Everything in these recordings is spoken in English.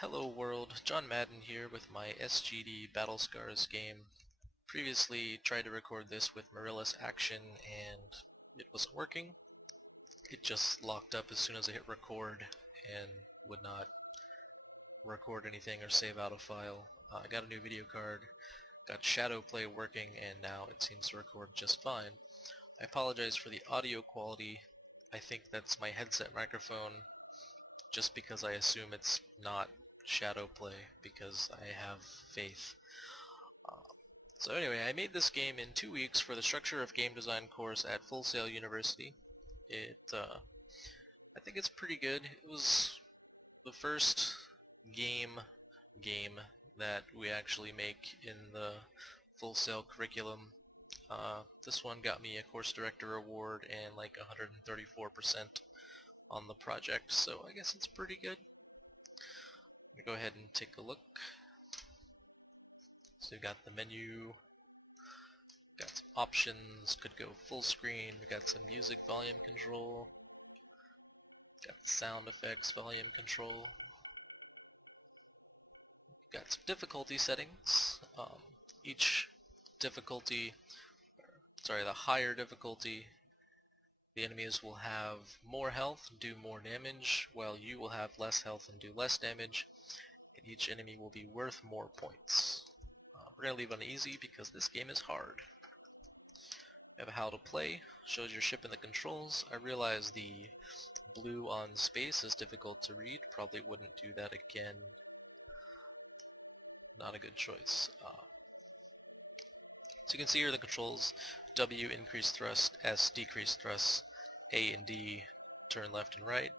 Hello world, John Madden here with my SGD Battlescars game. Previously tried to record this with Marilla's Action and it wasn't working. It just locked up as soon as I hit record and would not record anything or save out a file. I got a new video card, got Shadow Play working, and now it seems to record just fine. I apologize for the audio quality. I think that's my headset microphone, just because I assume it's not Shadow Play, because I have faith. So anyway, I made this game in 2 weeks for the Structure of Game Design course at Full Sail University. I think it's pretty good. It was the first game that we actually make in the Full Sail curriculum. This one got me a course director award and like 134% on the project, so I guess it's pretty good. I'm gonna go ahead and take a look. So we've got the menu, got some options, could go full screen, we got some music volume control, got the sound effects volume control, got some difficulty settings. Each difficulty, the higher difficulty, the enemies will have more health and do more damage, while you will have less health and do less damage, and each enemy will be worth more points. We're going to leave on easy because this game is hard. We have a how to play, shows your ship and the controls. I realize the blue on space is difficult to read, probably wouldn't do that again. Not a good choice. So you can see here the controls: W increase thrust, S decrease thrust, A and D turn left and right.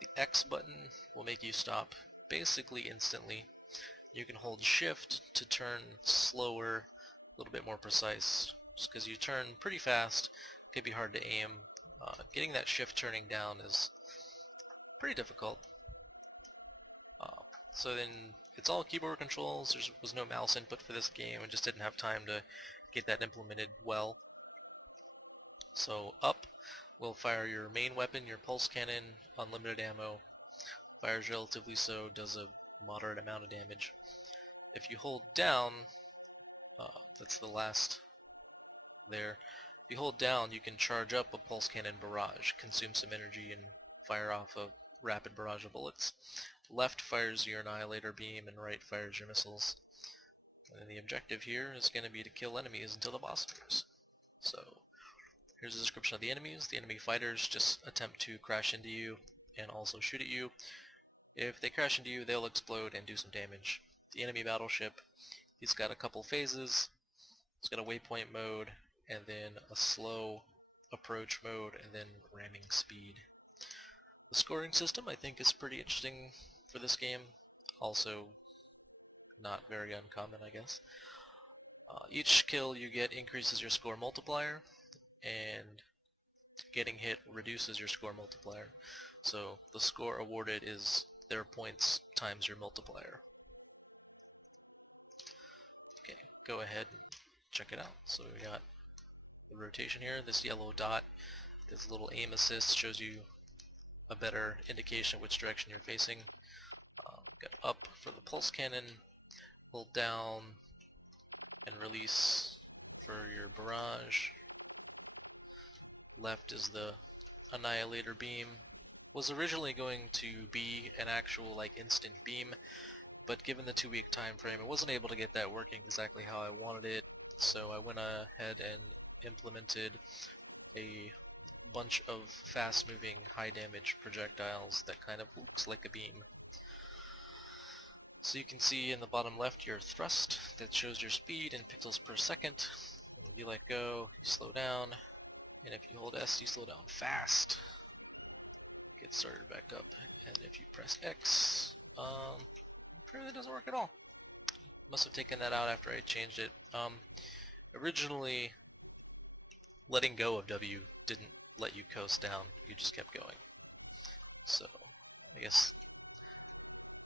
The X button will make you stop basically instantly. You can hold shift to turn slower, a little bit more precise, just because you turn pretty fast. It can be hard to aim. Getting that shift turning down is pretty difficult. So then it's all keyboard controls. There was no mouse input for this game. I just didn't have time to get that implemented well. So up will fire your main weapon, your pulse cannon, unlimited ammo. Fires relatively slow, does a moderate amount of damage. If you hold down, that's the last there. If you hold down, you can charge up a pulse cannon barrage, consume some energy, and fire off a rapid barrage of bullets. Left fires your annihilator beam, and right fires your missiles. And the objective here is going to be to kill enemies until the boss appears. So here's a description of the enemies. The enemy fighters just attempt to crash into you and also shoot at you. If they crash into you, they'll explode and do some damage. The enemy battleship, he's got a couple phases. It's got a waypoint mode, and then a slow approach mode, and then ramming speed. The scoring system I think is pretty interesting for this game. Also not very uncommon, I guess. Each kill you get increases your score multiplier, and getting hit reduces your score multiplier. So the score awarded is their points times your multiplier. Okay, go ahead and check it out. So we got the rotation here. This yellow dot, this little aim assist, shows you a better indication of which direction you're facing. Got up for the pulse cannon, hold down and release for your barrage. Left is the annihilator beam. Was originally going to be an actual instant beam, but given the 2-week time frame, I wasn't able to get that working exactly how I wanted it, so I went ahead and implemented a bunch of fast-moving, high-damage projectiles that kind of looks like a beam. So you can see in the bottom left your thrust that shows your speed in pixels per second. If you let go, you slow down, and if you hold S, you slow down fast. Get started back up, and if you press X, it really doesn't work at all. Must have taken that out after I changed it. Originally, letting go of W didn't let you coast down, you just kept going. So, I guess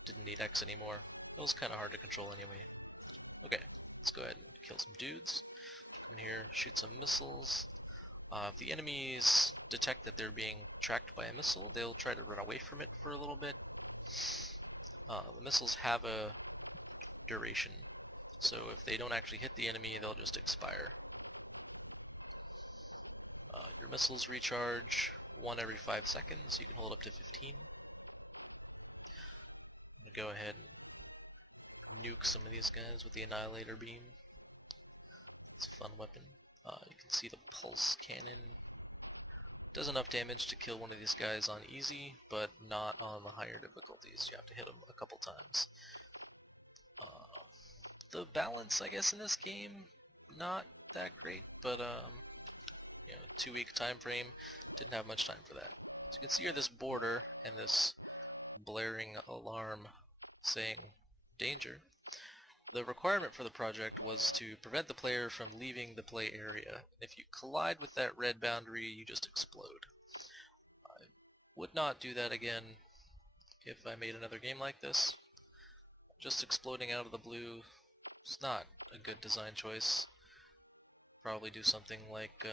didn't need X anymore. It was kind of hard to control anyway. Okay, let's go ahead and kill some dudes. Come in here, shoot some missiles. If the enemies detect that they're being tracked by a missile, they'll try to run away from it for a little bit. missiles have a duration, so if they don't actually hit the enemy, they'll just expire. Your missiles recharge 1 every 5 seconds. You can hold up to 15. And go ahead and nuke some of these guys with the Annihilator Beam. It's a fun weapon. You can see the pulse cannon. Does enough damage to kill one of these guys on easy, but not on the higher difficulties. You have to hit them a couple times. The balance, I guess, in this game, not that great, but 2-week time frame, didn't have much time for that. So you can see here this border and this blaring alarm saying danger. The requirement for the project was to prevent the player from leaving the play area. If you collide with that red boundary, you just explode. I would not do that again if I made another game like this. Just exploding out of the blue is not a good design choice. Probably do something like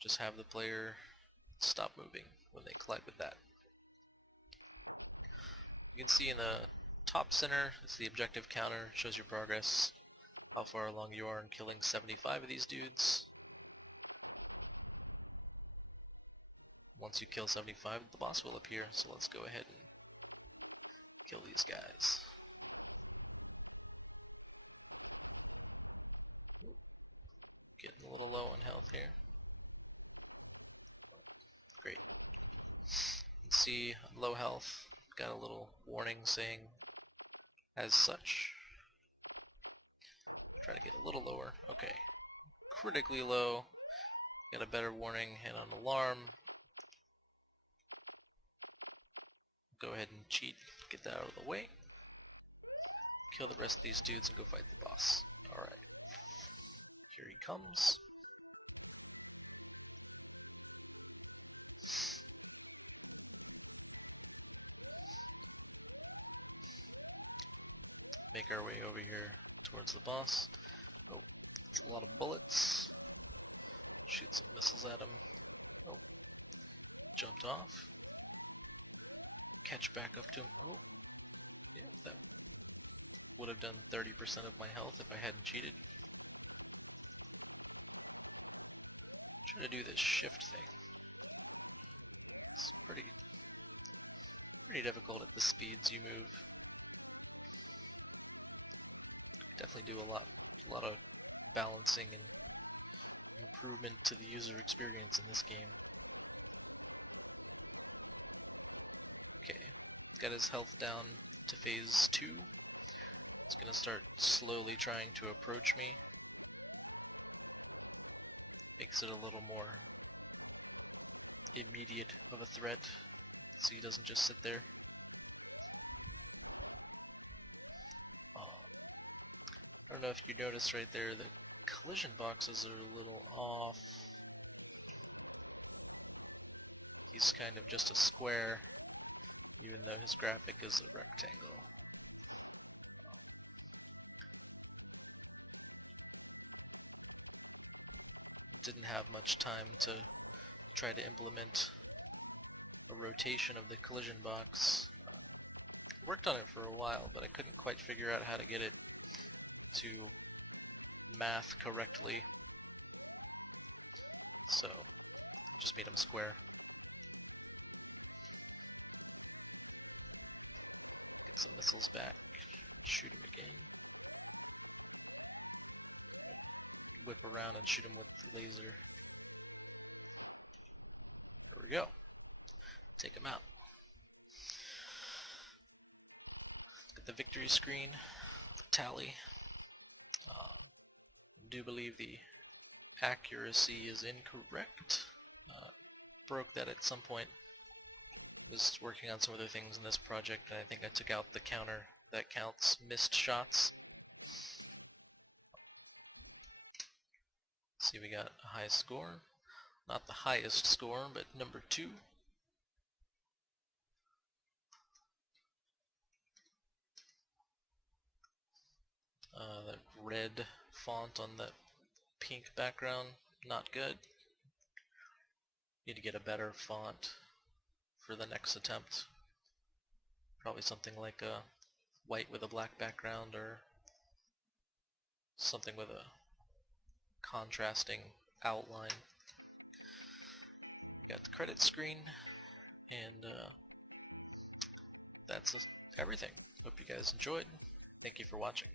just have the player stop moving when they collide with that. You can see in the top center is the objective counter. It shows your progress, how far along you are in killing 75 of these dudes. Once you kill 75, the boss will appear, so let's go ahead and kill these guys. Getting a little low on health here. Great. See, low health, got a little warning saying as such. Try to get a little lower. Okay. Critically low. Got a better warning and an alarm. Go ahead and cheat. Get that out of the way. Kill the rest of these dudes and go fight the boss. Alright. Here he comes. Make our way over here towards the boss. Oh, it's a lot of bullets. Shoot some missiles at him. Oh, jumped off. Catch back up to him. Yeah, that would have done 30% of my health if I hadn't cheated. Trying to do this shift thing. It's pretty difficult at the speeds you move. Definitely do a lot of balancing and improvement to the user experience in this game. Okay, got his health down to phase 2. He's gonna start slowly trying to approach me. Makes it a little more immediate of a threat, so he doesn't just sit there. I don't know if you noticed right there, the collision boxes are a little off. He's kind of just a square, even though his graphic is a rectangle. Didn't have much time to try to implement a rotation of the collision box. Worked on it for a while, but I couldn't quite figure out how to get it to math correctly, so just made him square. Get some missiles back, shoot him again. Whip around and shoot him with the laser. There we go. Take him out. Get the victory screen, tally. I do believe the accuracy is incorrect. Broke that at some point. Was working on some other things in this project, and I think I took out the counter that counts missed shots. See, we got a high score. Not the highest score, but number 2. That red font on that pink background, not good. Need to get a better font for the next attempt. Probably something like a white with a black background, or something with a contrasting outline. Got the credit screen, and that's everything. Hope you guys enjoyed. Thank you for watching.